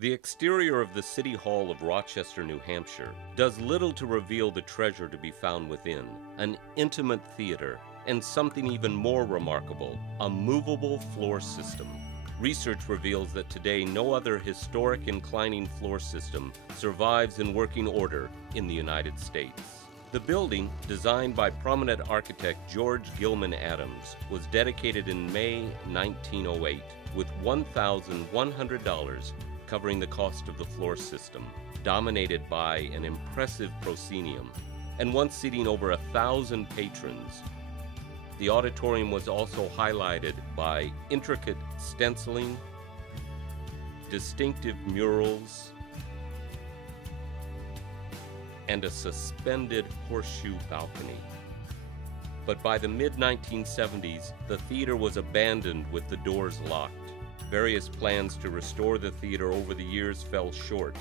The exterior of the City Hall of Rochester, New Hampshire, does little to reveal the treasure to be found within, an intimate theater, and something even more remarkable, a movable floor system. Research reveals that today no other historic inclining floor system survives in working order in the United States. The building, designed by prominent architect George Gilman Adams, was dedicated in May 1908 with $1,100 covering the cost of the floor system, dominated by an impressive proscenium, and once seating over 1,000 patrons. The auditorium was also highlighted by intricate stenciling, distinctive murals, and a suspended horseshoe balcony. But by the mid-1970s, the theater was abandoned with the doors locked. Various plans to restore the theater over the years fell short.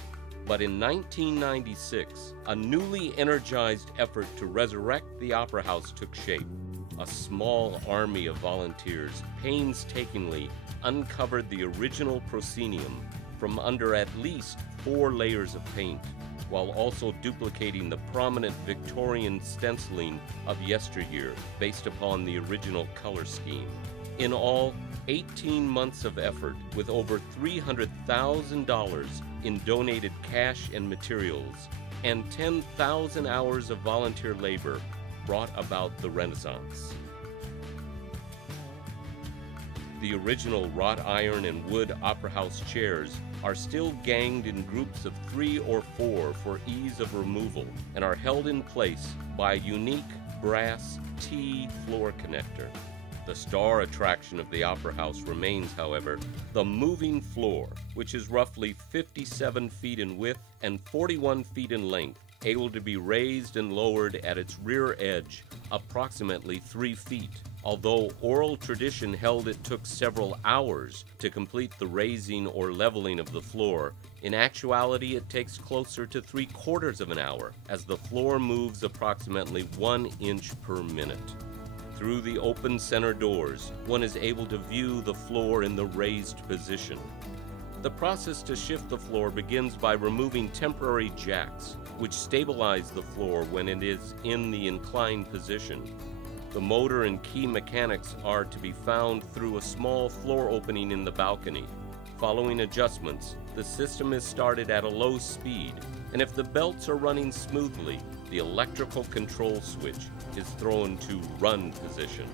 But in 1996, a newly energized effort to resurrect the Opera House took shape. A small army of volunteers painstakingly uncovered the original proscenium from under at least 4 layers of paint, while also duplicating the prominent Victorian stenciling of yesteryear based upon the original color scheme. In all, 18 months of effort with over $300,000 in donated cash and materials and 10,000 hours of volunteer labor brought about the Renaissance. The original wrought iron and wood Opera House chairs are still ganged in groups of 3 or 4 for ease of removal and are held in place by a unique brass T floor connector. The star attraction of the Opera House remains, however, the moving floor, which is roughly 57 feet in width and 41 feet in length, able to be raised and lowered at its rear edge approximately 3 feet. Although oral tradition held it took several hours to complete the raising or leveling of the floor, in actuality it takes closer to 3/4 of an hour, as the floor moves approximately 1 inch per minute. Through the open center doors, one is able to view the floor in the raised position. The process to shift the floor begins by removing temporary jacks, which stabilize the floor when it is in the inclined position. The motor and key mechanics are to be found through a small floor opening in the balcony. Following adjustments, the system is started at a low speed, and if the belts are running smoothly, the electrical control switch is thrown to run position.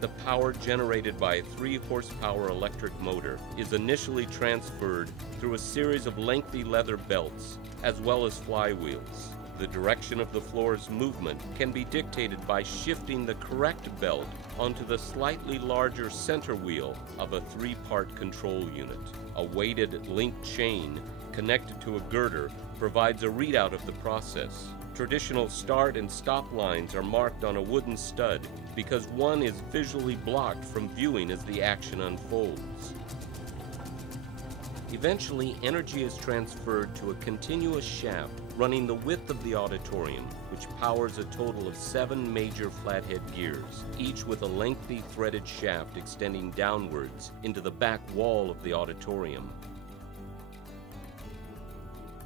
The power generated by a 3-horsepower electric motor is initially transferred through a series of lengthy leather belts, as well as flywheels. The direction of the floor's movement can be dictated by shifting the correct belt onto the slightly larger center wheel of a 3-part control unit. A weighted link chain connected to a girder provides a readout of the process. Traditional start and stop lines are marked on a wooden stud because one is visually blocked from viewing as the action unfolds. Eventually, energy is transferred to a continuous shaft running the width of the auditorium, which powers a total of 7 major flathead gears, each with a lengthy threaded shaft extending downwards into the back wall of the auditorium.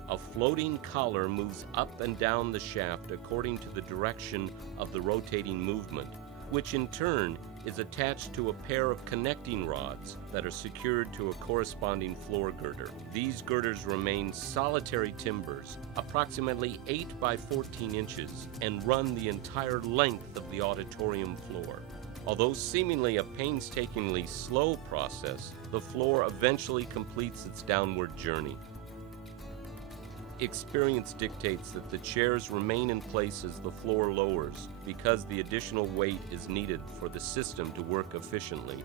A floating collar moves up and down the shaft according to the direction of the rotating movement, which in turn is attached to a pair of connecting rods that are secured to a corresponding floor girder. These girders remain solitary timbers, approximately 8 by 14 inches, and run the entire length of the auditorium floor. Although seemingly a painstakingly slow process, the floor eventually completes its downward journey. Experience dictates that the chairs remain in place as the floor lowers because the additional weight is needed for the system to work efficiently.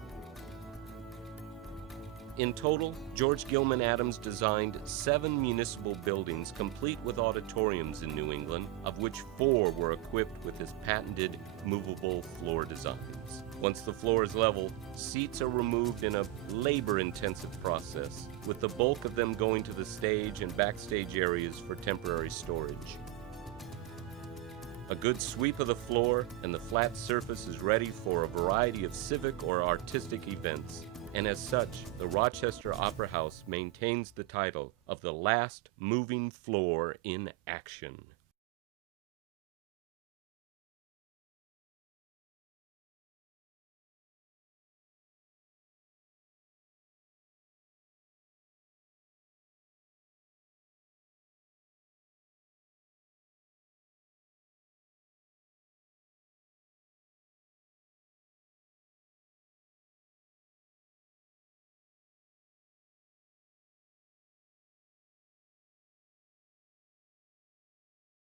In total, George Gilman Adams designed 7 municipal buildings complete with auditoriums in New England, of which 4 were equipped with his patented movable floor designs. Once the floor is level, seats are removed in a labor-intensive process, with the bulk of them going to the stage and backstage areas for temporary storage. A good sweep of the floor and the flat surface is ready for a variety of civic or artistic events. and as such, the Rochester Opera House maintains the title of the last moving floor in action.